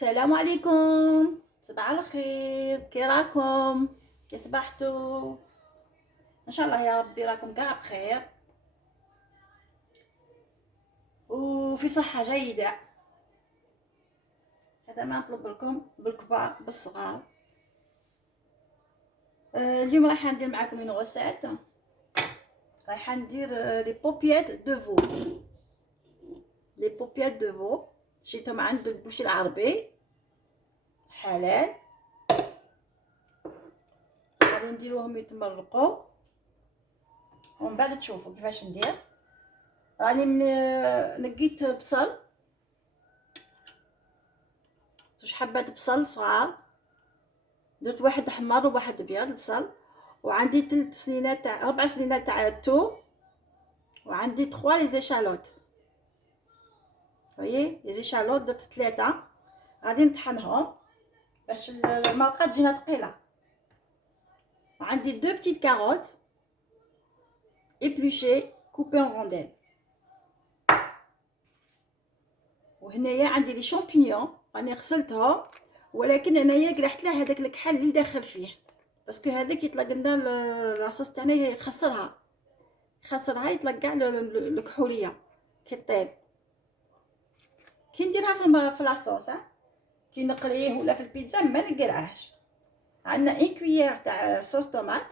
السلام عليكم، صباح الخير، كي راكم؟ كي صبحتوا؟ ان شاء الله يا ربي راكم كاع بخير وفي صحة جيدة. هذا ما نطلب لكم بالكبار بالصغار. اليوم راح ندير معكم من غسات. راح ندير لي بوبيات دو فو. لي بوبيات دو فو شريتهم عند البوشي العربي حلال. غادي نديروهم يتمرقوا ومن بعد تشوفوا كيفاش ندير. راني نقيت بصل، زوج حبات بصل صغار، درت واحد احمر وواحد ابيض البصل، وعندي 3 سنينات تاع 4 سنينات تاع الثوم، وعندي 3 لي زيشالوت. وي لي زيشالوت درت 3. غادي نطحنهم باش المرقه تجينا ثقيله. وعندي 2 بتيت كاروت épluchées coupées en rondelles. وهنايا عندي لي شامبينيون راني غسلتهم، ولكن انايا قلحت له هذاك الكحل اللي داخل فيه باسكو هذاك يطلق لنا لاصوص تاعنا يخسرها يطلق كاع الكحوليه كي طيب. كي نديرها في لاصوص كي نقليه ولا في البيتزا ما نقرعهش. عندنا 1 كويير تاع صوص طوماط.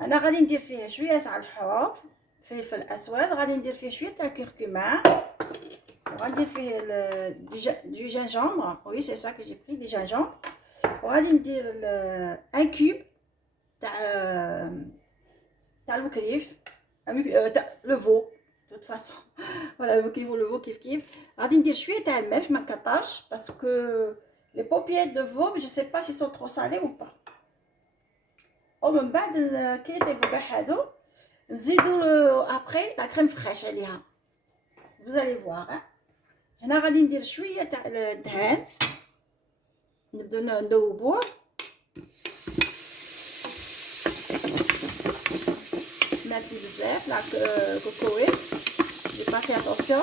انا غادي ندير فيه شويه تاع الحروب فلفل اسود، غادي ندير فيه شويه تاع الكركما، وغندير فيه دو جينجومبر. وي سي سا كو جي بري دي جينجومبر. وغادي ندير 1 كوب تاع البكريف تاع لو فو توت فاصون. فوالا البكريف ولو فو كيف غادي ندير شويه تاع الملح ما نكثرش باسكو لي بوبيات دو فو جو سي با سي سون ترو سالي او با. ومن بعد كي يطيبوا كاع هادو نزيدو ابري لا كريم فريش عليها. فوزالي فوار. هنا غادي ندير شويه تاع الدهان، نبداو ندوبوه. نادي بزاف لا كوكويت جي با في اتونسيون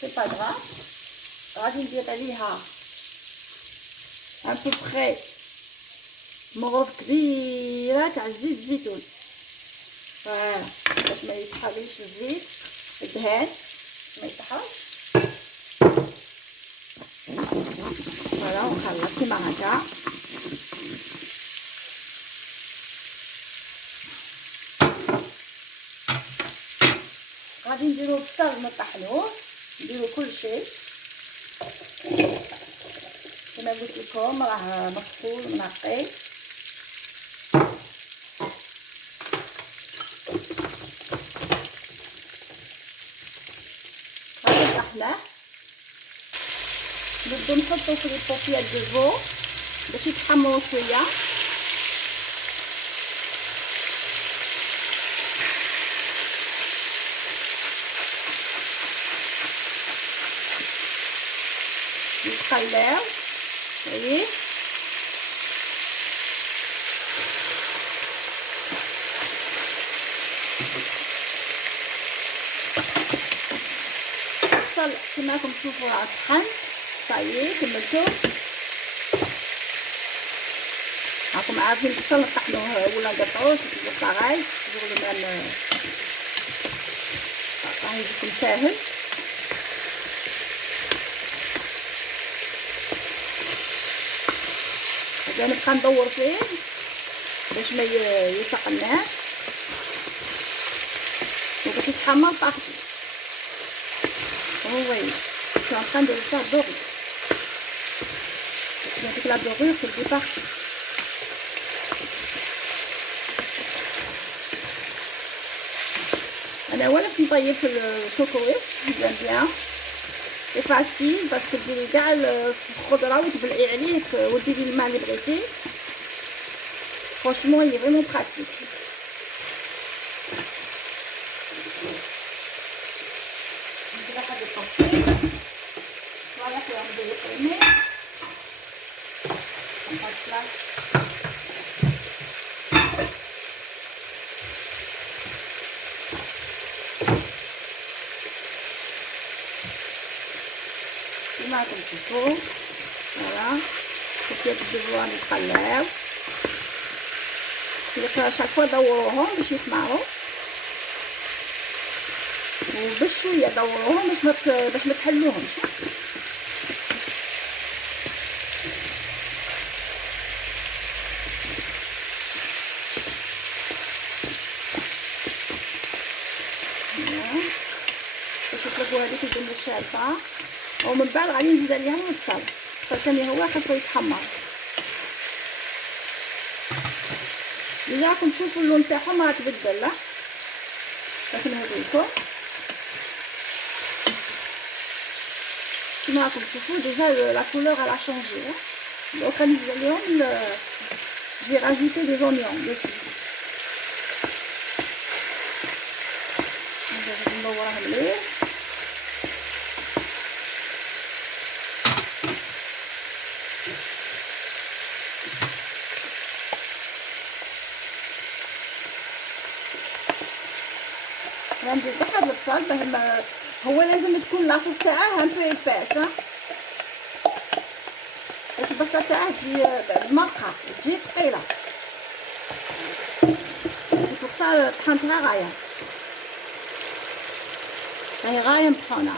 سي با غراف. غادي ندير عليها ان بو بري مغرف كبيره تاع زيت الزيتون. فوالا باش ما يتحرقش الزيت الدهان ما يتحرقش. فوالا ونخلط كيما هكا. غادي نديرو بصل نطحنوه، نديرو كل شيء كما قلت لكم راه مغسول منقي. غادي نطحناه نبداو نحطو في لي بوبيات دو فو باش يتحمروا شويه. يتقلاو هاي البصل كما راكم تشوفوا راه طحن صايي كملتو. راكم عارفين البصل نطحنوه ولا نقطعوه تجيبو طاغايس تجيبو لو راه يجيكم ساهل. هذا نبقى ندور فيه باش ما يسقناش وباش يتحمر طاحتي. وي شو نبقى ندير فيه دوغي هذيك لا دوغي كل طاحتي. انا ولات نطيب في الكوكويت بيان سي فاسيل باسكو ديري كاع الخضره وتبلعي عليه وديري الماء اللي بغيتي. فرونشمون هي فريمون براتيك. ندير واحد الطبسيل فوالا فيها ندير الطرميل نحط كما راكم تشوفوا. فوالا بوبيات الدبوع نتقلاو شاك فوا دوروهم باش يتمعروا، وبشويه دوروهم باش ما تحلوهمش. شوف لكم هذيك الجنه الشابه، ومن بعد غادي نزيد عليها البصل. البصل كان هو خاصو يتحمر. ديجا راكم تشوفوا اللون تاعهم راه تبدل. لا باش نوريكم كيما راكم تشوفوا ديجا لا كولور على شونجي. دونك غنزيد عليهم جي راجوتي دي زونيون ديسي. ندورها مليح. غنزيد واحد البصل باه هو لازم تكون لاصوص تاعه ان بو ايباس باش البصله تاعه تجي مرقه تجي ثقيله. سي بوغ سا طحنتها غايه، راهي غايه مطحونه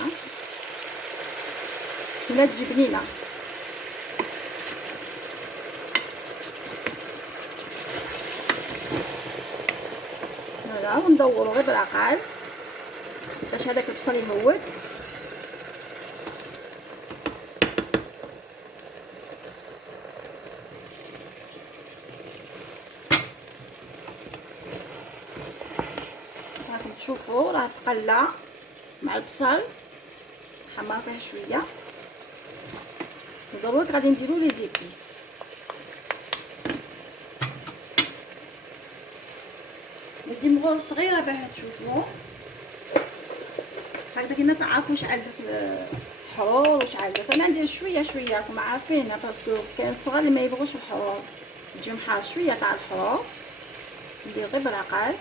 ولا تجي بنينه. فوالا وندورو غير بالعقل باش هذاك البصل يهود. راكم تشوفوا راه تقلى مع البصل، حمر فيه شويه. ودروك غادي نديرو لي زيبيس. ندي مغول صغيره باه تشوفوا هكذا كيما تعرفوا واش عندك الحرور واش عندك. انا ندير شويه شويه راكم عارفين باسكو كاين الصغار اللي ما يبغوش الحرور تجي محار شويه تاع الحرور. ندير غير بالعقل.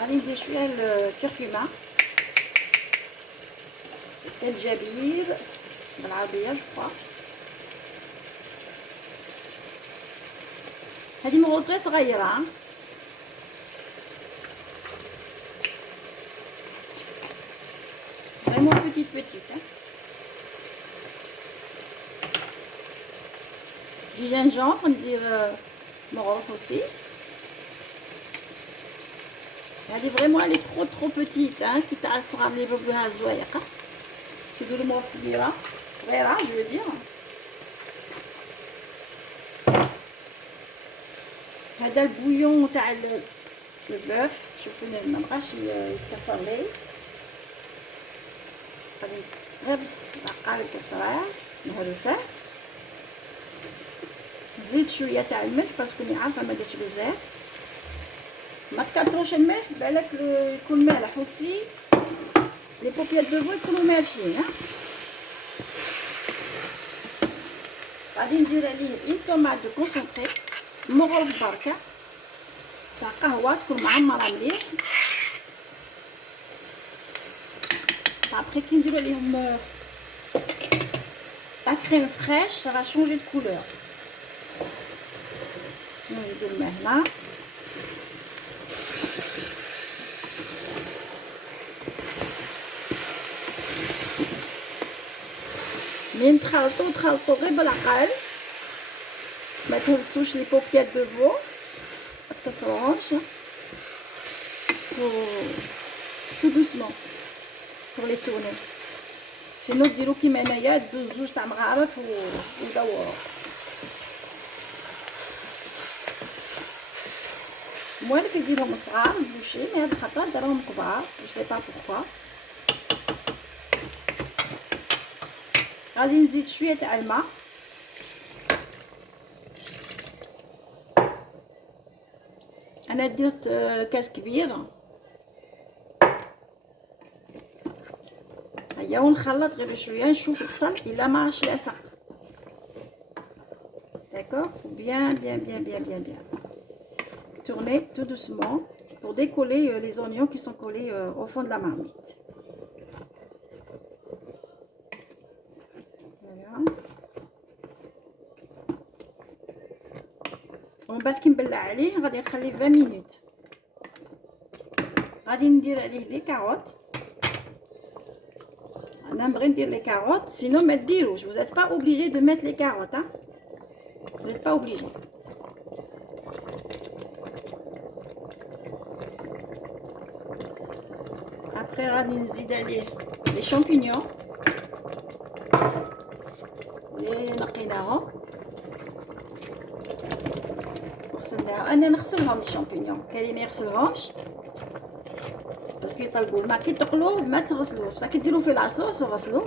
غادي ندير شويه الكركمه الجبيب بالعربيه جو. هذه مغرب غير صغيره فريمون بوتيت بوتيت. دي جينجونبر ندير مغرب اوسي. هذه فريمون لي ترو بوتيت كي تاع الصغار اللي يبغوها زوايقه. تديروا المغرب كبيره صغيره جو دير. هذا البويون تاع البوف شوفوا ما بقاش يتكسر لي. غادي غير بالعقارب الصغار نهرسه. نزيد شويه تاع الملح باسكو ني عارفه ما درتش بزاف. ما تكثروش الملح بالك يكون مالح وسي لي بوبيات دو فو يكونوا مالحين. غادي ندير عليه اون طوماط دو كونسونطري مغرب بركه تاع قهوه تكون معمره مليح. ابري كي نديرو عليهم لا كريم فريش سا شونجي دو كولور. نزيدو الماء هنا. مين تخلطو غير بالعقل ما تهرسوش لي بوبيات دو فو ما تكسروهمش. تو دوسمون pour les tourner. سينو ديرو كيما انايا دوز زوج تاع مغارف ودورو. المهم كيديرهم صغار بوشي مي هاد الخطره دارهم كبار جو سي با بوركوا. غادي نزيد شويه تاع الماء. انا درت كاس كبير. هيا ونخلط غير بشويه نشوف البصل الا ما راهش لاصق. داكوغ بيان بيان بيان بيان بيان بيان. tournez tout doucement. pour décoller les oignons qui sont collés au fond de la marmite. Voilà. ومن بعد كي نبلع عليه غادي نخليه 20 مينوت. غادي ندير عليه لي كاروت. انا نبغي ندير لي كاروت سينو ما ديروش. vous êtes pas obligé de mettre les carottes hein. vous n'êtes pas obligé. après غادي نزيد عليه لي شامبينيون اللي نقيناهم وغسلناهم. انا نغسلهم لي شامبينيون، كاين اللي ما يغسلهمش باسكو يطلبوا الماء. كي تقلوه ما تغسلوه، بصح كي ديروا فيه لاصوص وغسلوه.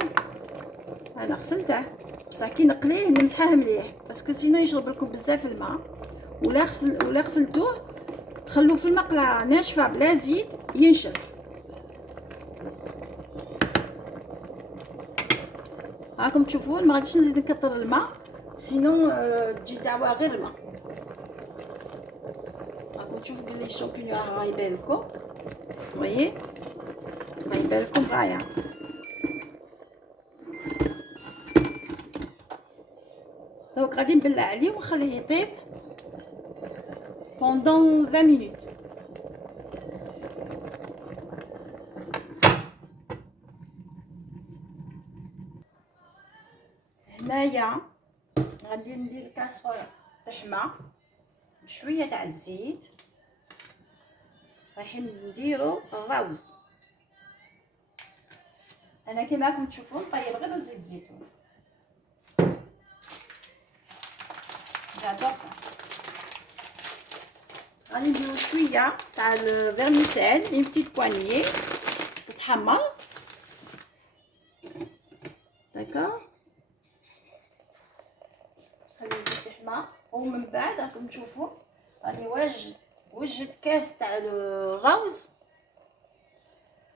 انا غسلته بصح كي نقليه نمسحه مليح باسكو سينو يشرب لكم بزاف الماء. ولا غسلتوه خلوه في المقله ناشفه بلا زيت ينشف. راكم تشوفون ما غاديش نزيد نكثر الماء سينو تجي دعوه غير الماء. راكم تشوفوا بلي الشامبينيون راه يبان لكم، ويي راه يبان لكم غايه. دونك غادي نبلع عليه ونخليه يطيب pendant 20 minutes. هنايا غادي ندير كاسرول طحمه بشويه تاع الزيت. رايحين نديرو الروز. انا كيما راكم تشوفون طيب غير الزيت زيتون. جادور صا. غادي نديرو شويه تاع الفيرميسيل اون بيتيت بوانيي تتحمر. داكور خلي الزيت يحمر. ومن بعد راكم تشوفوا راني وجدت كاس تاع الروز.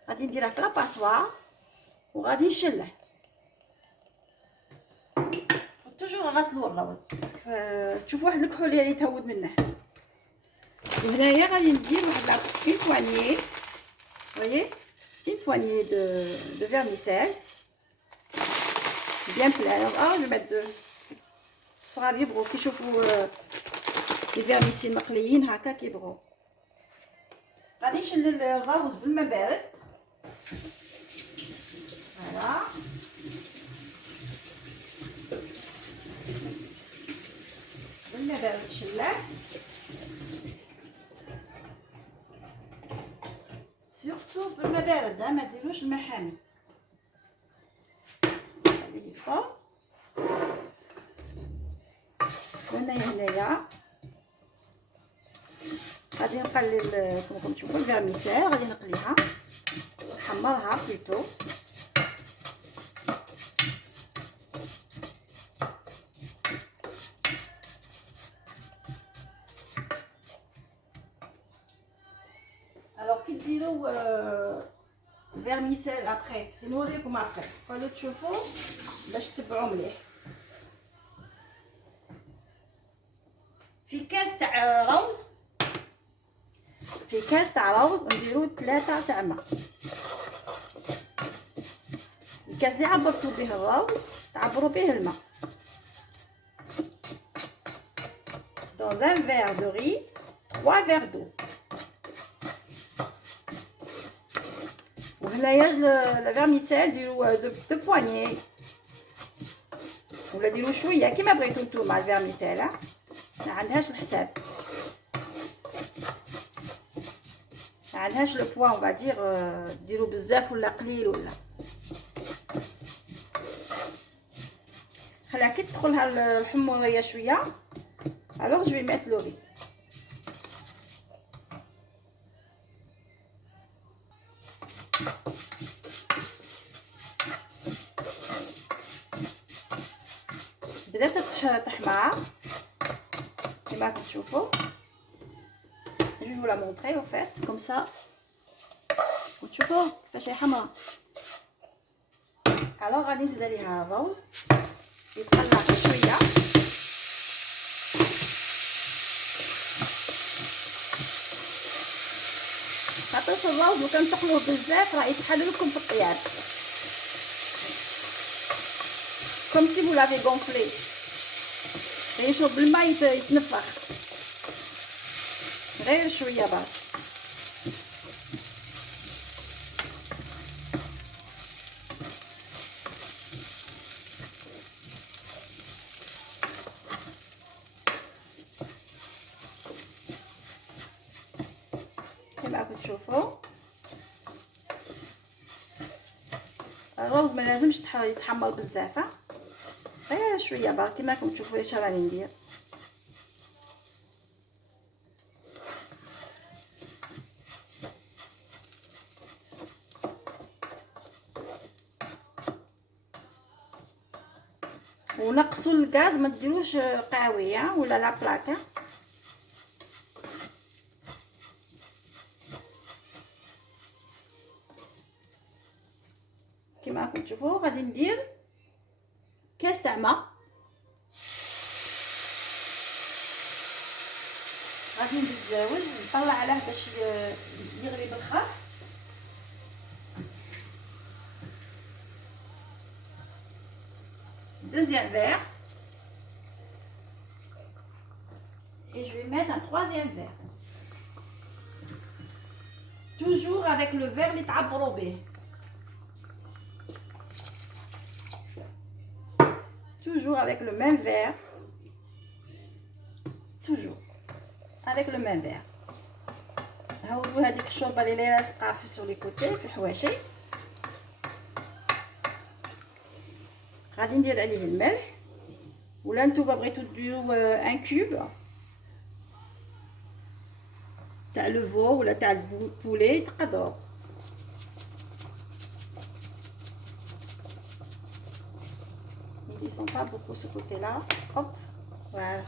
غادي نديرها في لاباسوار وغادي نشله. توجور غسلوا الروز باسكو تشوفوا واحد الكحول اللي يتهود منه. وهنايا غادي ندير واحد اون بوانيي voyez une poignée de vermicelle bien plein. Alors je vais mettre صغار يبغوا كي يشوفوا لي فيرميسيل مقليين هكا كيبغوا. غادي نشلل الروز بالماء بارد. فوالا بالماء بارد نشلله سورتو بالماء بارد ما ديروش الماء حامي. غادي يبقى هنايا غادي نقلل كما تشوفوا الفيرميسيل. غادي نقليها نحمرها بليتو. الوغ كي ديروا الفيرميسيل ابخي نوريكم ابخي قالوا تشوفوا باش تتبعوا مليح. في كاس تاع روز نديرو 3 تاع ماء. الكاس اللي عبرتو به الروز تعبروا به الماء. dans un verre de riz 3 verres d'eau. وهنايا لا فيرميسيل ديروا دو بوانيي ولا ديروا شويه كيما بغيتو نتوما. الفيرميسيل ما عندهاش الحساب، ما عندهاش لو بوان اون فادير ديروا بزاف ولا قليل ولا. خليها كي تدخلها الحموضيه شويه. الوغ جو في ميت لو ري. بدات تحمر كما راكم تشوفوا. جو vous la montrer au fait comme ça وتشوفوا كيفاش هي حمراء. الوغ غادي نزيد عليها الروز يتقلع شويه. تعطيوش الروز وكان تقلوه بزاف راه يتحل لكم في الطياب كوم سي فو لافي غونفلي يشرب الماء يتنفخ غير شويه بس. كما راكم تشوفوا الروز ما لازمش يتحمر بزاف غير شويه برك كما راكم تشوفوا اش راني ندير. ونقصوا الغاز ما ديروش قهويه ولا لا بلاكه. كما راكم تشوفوا غادي ندير كاس تاع ماء غادي نزاول نطلع عليه باش يغلي بالخف. Deuxième verre et je vais mettre un troisième verre toujours avec le verre اللي تعبروا به toujours avec le même verre toujours avec le même verre. هاودوا هذيك الشوربه اللي لاصقه في سور لي كوتي في الحواشي غادي ندير عليه الملح ولا نتوما بغيتو ديروا ان كوب تاع لو فو ولا تاع البولي تقدروا. Ils sont pas beaucoup ce côté là. Hop, voilà.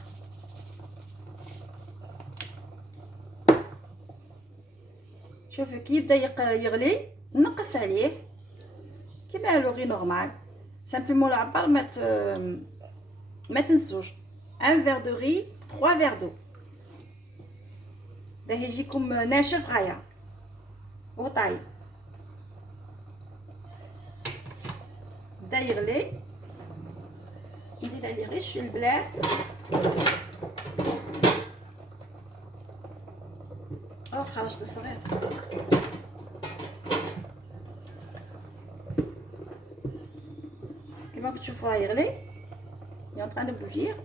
شوفوا كي يبدا يغلي نقص عليه كيما لوغي نورمال سامبلومون العبار ما تنسوش 1 verre de riz 3 verres d'eau باه يجيكم ناشف غايه وطايب. بدا يغلي ندير عليه غير شويه البلاد خرجت الصغير كما كتشوفوا راه يغلي يونطران دو بويير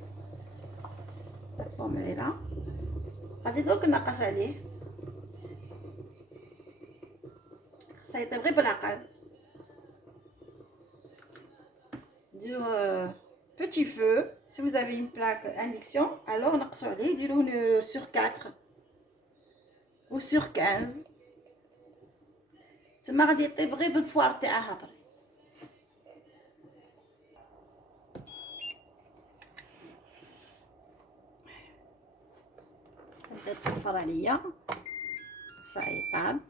الفورم لا غادي دوك نقص عليه خصها يطيب غير بالعقل. ديروا petit feu si vous avez une plaque induction alors نقصوا عليه ديروه sur 4 ou sur 15 تما غادي يطيب غير بالفوار تاعها برك. بدا تصفر عليا صاي طاب.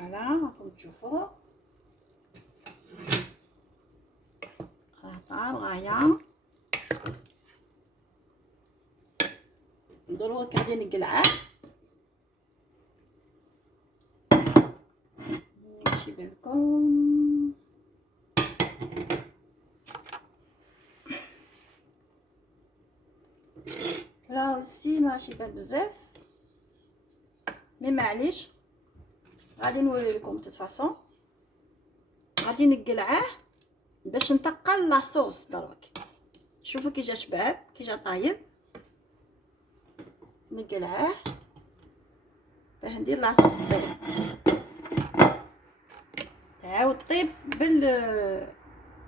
فوالا راكم تشوفوا راه طاب غايه نديرو غادي نقلعه ماشي بالكم لا وسي ماشي بان بزاف مي معليش غادي نوري لكم تفاصيل. غادي نقلعه باش نتقل لاصوص دروك. شوفوا كي جا شباب كي جا طايب نقلعه باه ندير لاصوص طيب تعاود طيب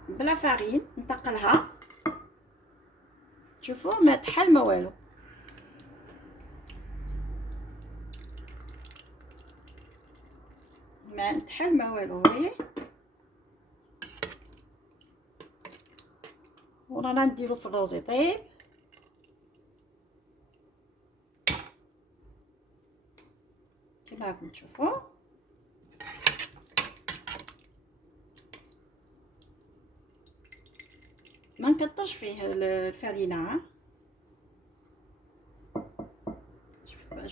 بلا فارين نتقلها. شوفوا ما تحل ما والو ما نتحل ما والو هي ورانا نديرو في الروز يطيب. كما راكم تشوفوا ما نكترش فيه الفرينه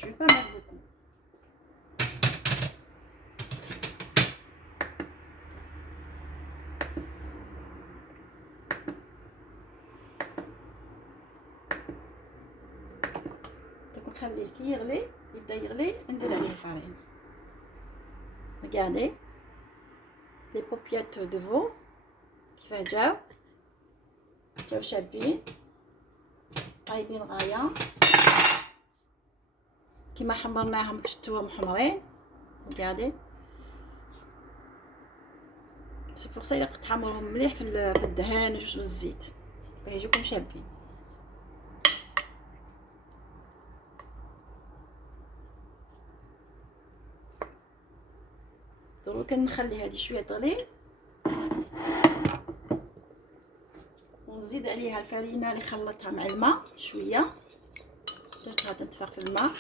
je vais pas mettre beaucoup. نخليه كي يغلي، يبدا يغلي ندير عليه الفرين. Regardez les paupiètes de veau كيفاه جاو شابين طايبين غايه كيما حمرناهم شفتوهم محمرين. Regardez سي بور سا تحمرهم مليح في الدهان والزيت باش يجيكم شابين. دروك نخلي هذه شويه تغلي ونزيد عليها الفرينه اللي خلطتها مع الماء شويه، درتها تنتفخ في الماء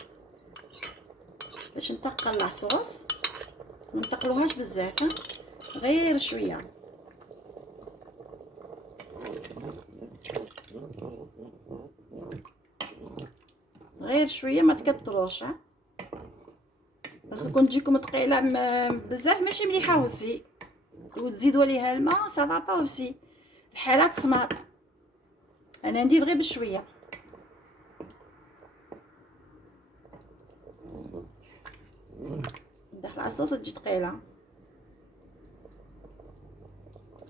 باش نتقل الصوص. ما نتقلوهاش بزاف، غير شويه. غير شويه ما تكتروش، باسكو كون تجيكم ثقيله بزاف ماشي مليحه اوسي، وتزيدوا عليها الماء صافا با اوسي، الحاله تصمط. انا ندير غير بشويه. ندخل على الصوص تجي ثقيله.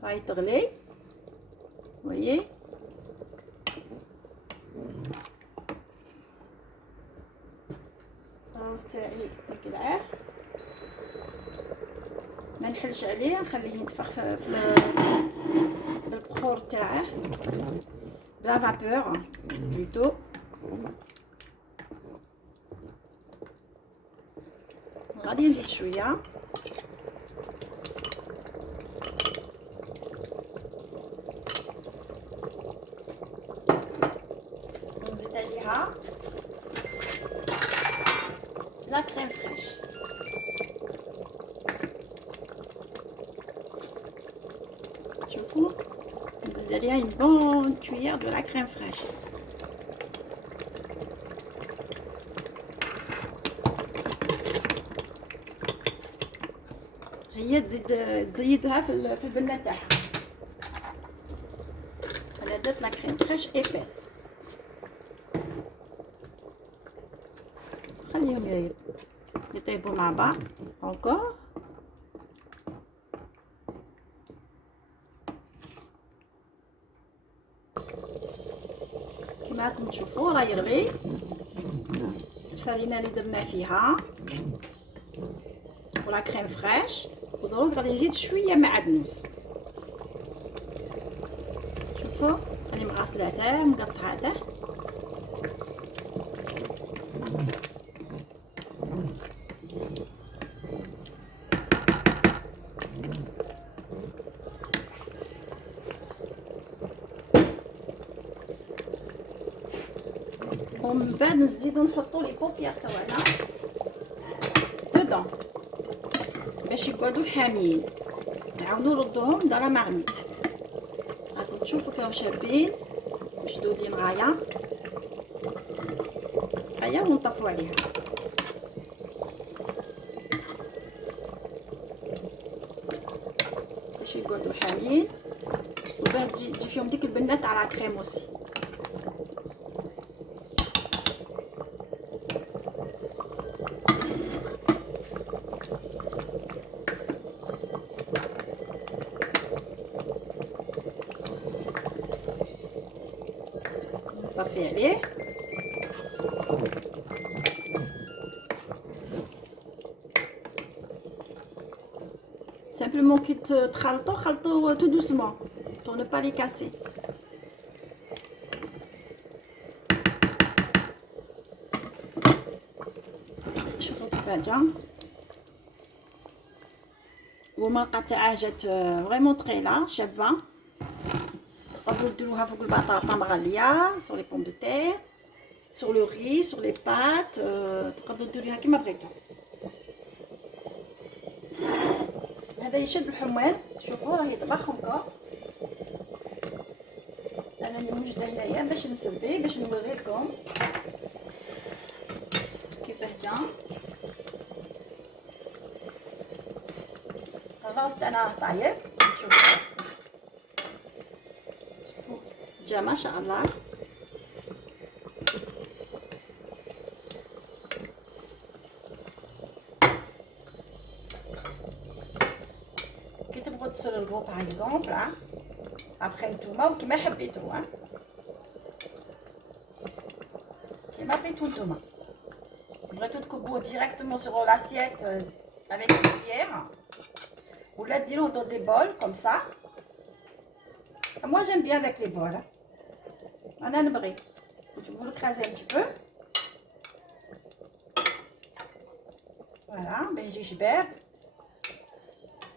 هاي تغلي ويي الروز تاعي يقلع، ما نحلش عليه، نخليه ينتفخ في البخور تاعه بلا فابور بلوتو. غادي نزيد شويه ونزيد عليها لا كريم فريش. شوفوا نزيد عليها une bonne cuillère de la crème fraîche. هي تزيدها في البنه تاعها. انا درت لا كريم فريش ايبيس. خليهم يطيبوا مع بعض encore. كما راكم تشوفوا راه يرغي الفرينه اللي درنا فيها ولا كريم فريش، ودروك غادي نزيد شويه معدنوس. شوفوا راني مغسلاته مقطعاته. ومن بعد نزيدو نحطو لي بوبيير تاعنا دودون باش يقعدوا حاميين. نعاودو نردوهم dans la marmite. راكم تشوفوا كانوا شابين مشدودين غايه. هيا ونطفوا عليها. باش يقعدوا حاميين وباه تجي فيهم ديك البنه تاع لا كريم اوسي. نطفي عليه simplement كي خلطوا tout doucement pour ne pas les casser. شوفوا كيفاه جا والمرقه تاعها جات فريمون ثقيله شابه. تقدروا ديروها فوق البطاطا مغليه sur les pommes de terre, sur le riz, sur les pâtes. تقدروا ديروها كيما بغيتو. هذا يشد الحمال. شوفوا راه يطبخ encore. انا موجده هنايا باش نسبي باش نوري لكم كيفاه bien. خلاص انا طايب نشوفوا جا ما شاء الله. كي تبغوا تسلقوا باغ اكزومبل ابخي نتوما وكيما حبيتو كيما بغيتو نتوما. بغيتو تكبوه ديريكتومون سور لاسييت افيك كوبيير ولا ديروه dans des bols comme ça. Moi j'aime bien avec les bols. انا نبغي vous le crasez un petit peu. Voilà, ben يجي شباب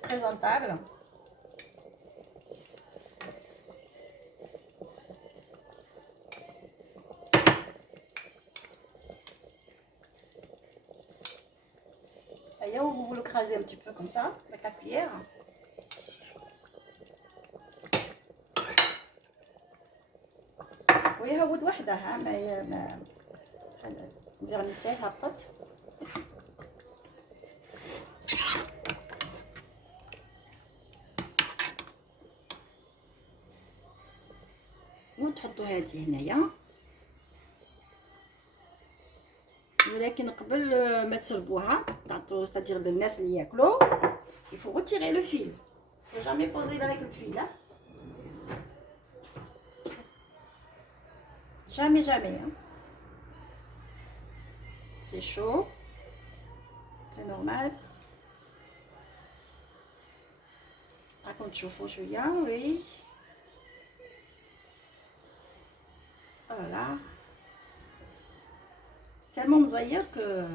présentable. Voyez, vous le crasez un petit peu comme ça avec la cuillère. ويهود وحده ها ما الفيرنيسيل هبطت. وتحطوا هذه هنايا، ولكن قبل ما تسربوها تعطوا ستادير للناس اللي ياكلوا il faut retirer le fil. Il faut jamais poser avec le fil hein. Jamais jamais hein. C'est chaud, c'est normal. راكم تشوفوا شويه وي voilà tellement مزير que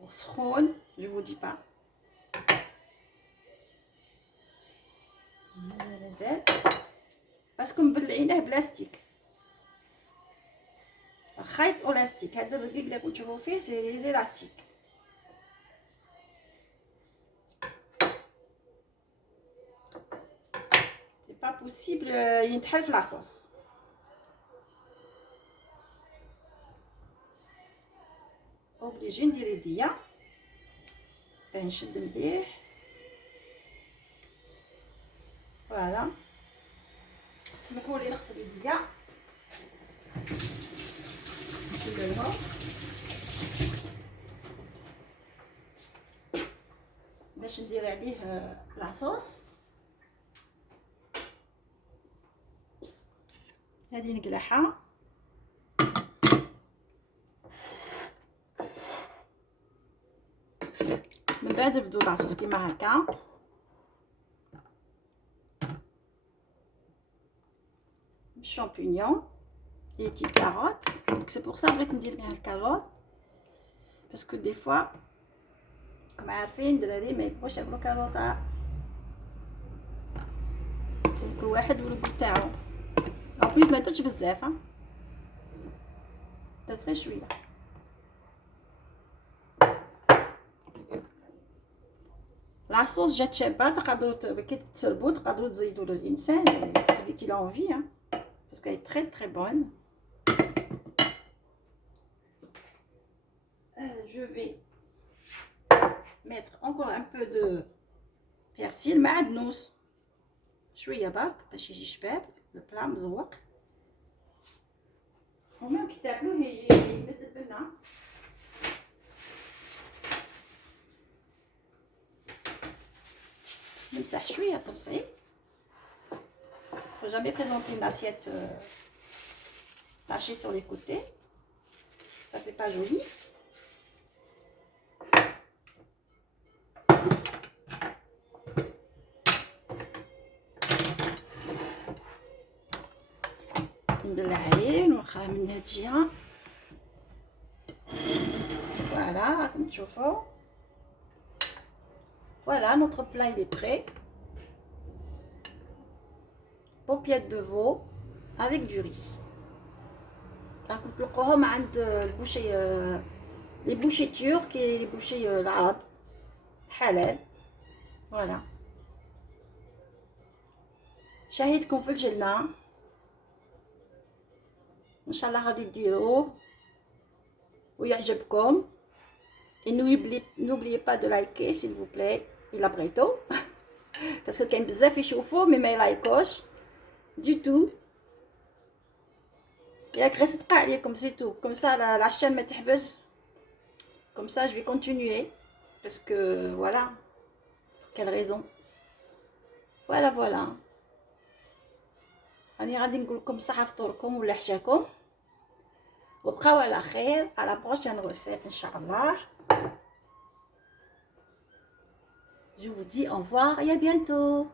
وسخون je vous dis pas. مازال باسكو مبلعينه بلاستيك، الخيط اولاستيك. هذا الرقيق اللي كنتو تشوفوا فيه سي زيلاستيك. سي با بوسيبل ينتحل في لاصوص. اوبليجي ندير يديا باه نشد مليح. فوالا سمحوا لي نغسل يديا نشيلهم باش ندير عليه لاصوص. هذه نقلعها من بعد نبدو لاصوص كيما هكا. champignons et les petites carottes. Donc c'est pour ça que je vais dire bien les carottes parce que des fois comme عارفين الدراري ما يبغوش ياكلوا كاروطه. كل واحد والقو تاعو. ابي ما درتش بزاف درت غير شويه. لاصوص جات شابه تقدروا كي تسربوا تقدروا تزيدوا للانسان celui qui a envie parce qu'elle est très très bonne. Je vais mettre encore un peu de persil معدنوس شويه برك باش يجي شباب البلا مزوق هما كي تاكلوه يجي متبنه. نمسح شويه طبسي. Faut jamais présenter une assiette lâchée sur les côtés, ça fait pas joli. ندلع عليه نوخرها من هاد الجهه. فوالا راكم تشوفوا. Voilà, notre plat il est prêt. Paupiètes de veau avec du riz. راكم تلقوهم عند البوشي لي بوشي تورك لي بوشي العرب حلال. فوالا شاهدكم في الجنة ان شاء الله غادي ديروه ويعجبكم. et n'oubliez pas de liker s'il vous plaît الا بغيتو باسكو كاين بزاف يشوفوا مي ما يلايكوش دي تو. ياك غير صدقة عليكم سي تو كوم سا لاشين ما تحبس كوم سا جو في كونتينيي باسكو فوالا quelle raison. فوالا فوالا راني غادي نقول لكم صحة فطوركم ولا حشاكم وبقاو على خير. على بروشين روسيت ان شاء الله. Je vous dis au revoir et à bientôt.